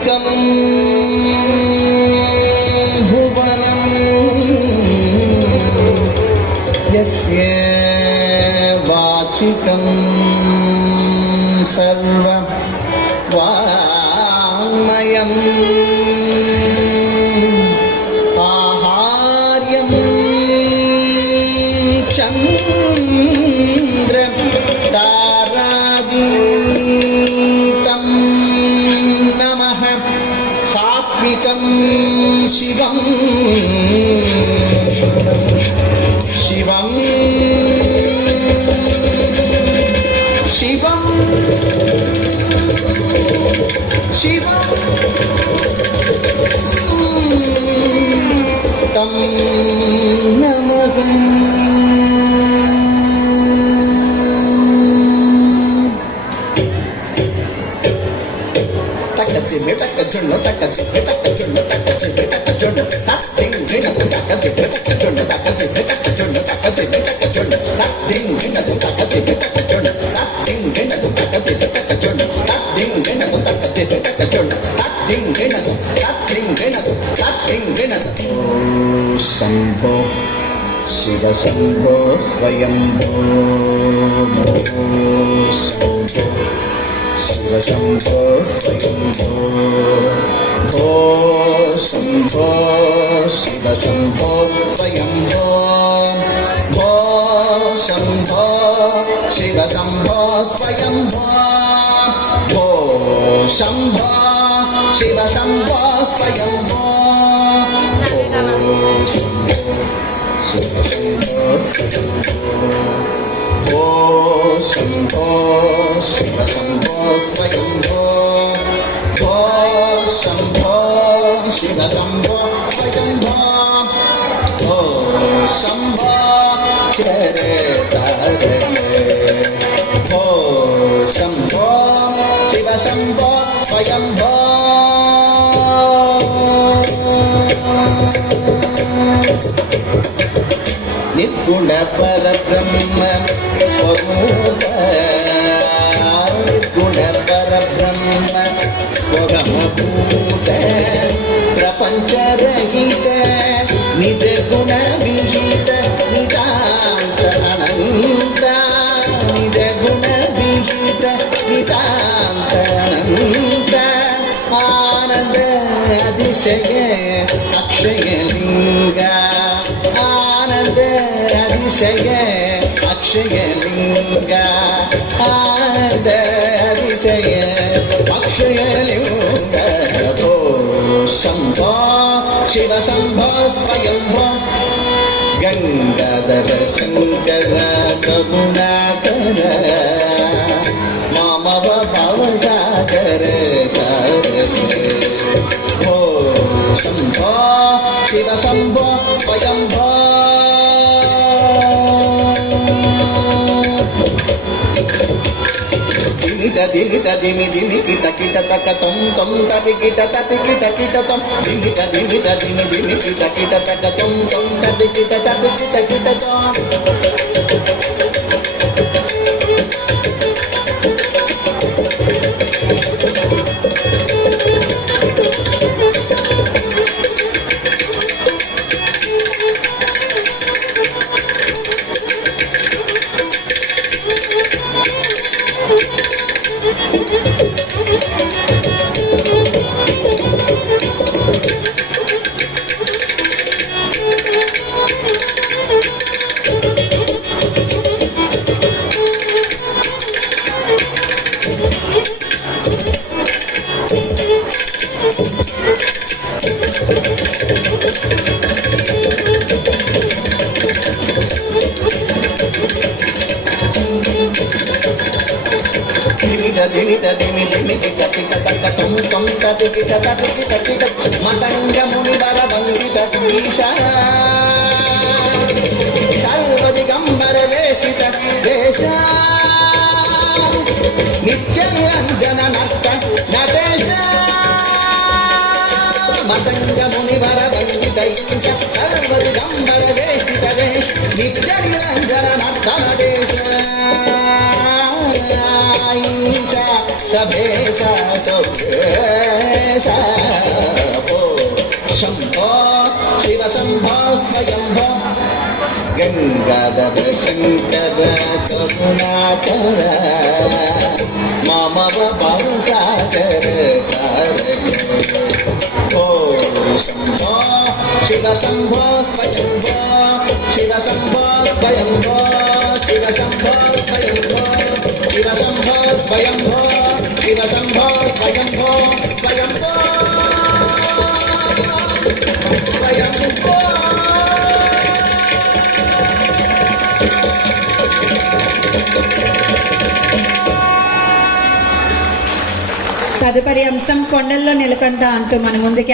वाचिकं भुवनं यस्य वाचिकं सर्ववाङ्मयम् आहार्यं चन्द्रतारादीतं नमः सात्विकं शिवं शिवं शिवं शिवं तं नमः शंभो शिव शंभो स्वयंभो शंभो शिव शंभो स्वयंभो भो शंभो शिव शंभो स्वयंभो भो शंभो शिव शंभो स्वयंभो भो शंभो शिव शंभो स्वयंभो शिव शंभो स्वयंभो भो शंभो शिव शंभो स्वयंभो भो शंभो शिव शंभो स्वयंभो भो शंभो हरे हरे भो शंभो शिव शंभो स्वयंभो निर्गुण परब्रह्म स्वरूप निर्गुण परब्रह्म स्वगमभूत प्रपंच रहित निज गुण विहित नितांत अनंत निज गुण विहित नितांत अनंत आनंद अतिशय अक्षय लिंग आनंद अतिशय अक्षय लिंग आनंद अतिशय अक्षय लिंग भो शंभो शिव शंभो स्वयंभो गंगाधर शंकर करुणाकर मामव भवसागर भो शंभो शिव शंभो स्वयंभो दिमित दिमि दिमि किट किट तक तम तम तति किट तम दिमित दिमित दिमि दिमि किट किट तक तम तम तति किट तम मतंग मुनिवर वंदित ईशा सर्वदिगंबर वेशित वेशा नित्य निरंजन नट नटेश मतंग मुनिवर वंदित ईशा सर्वदिगंबर वेशित वेश नित्य निरंजन नट नटेश ईशा सभेश శాపో శంభో శివ శంభో స్వయంభో గంగాధర శంకర కరుణాకర మామవ పాంసాకర ఓ శంభో శివ శంభో స్వయంభో శివ శంభో స్వయంభో శివ శంభో స్వయంభో శివ శంభో స్వయంభో శివ శంభో స్వయంభో స్వయంభో స్వయంభో. తదుపరి అంశం కొండల్లో నిలకంట అంటూ మన ముందుకి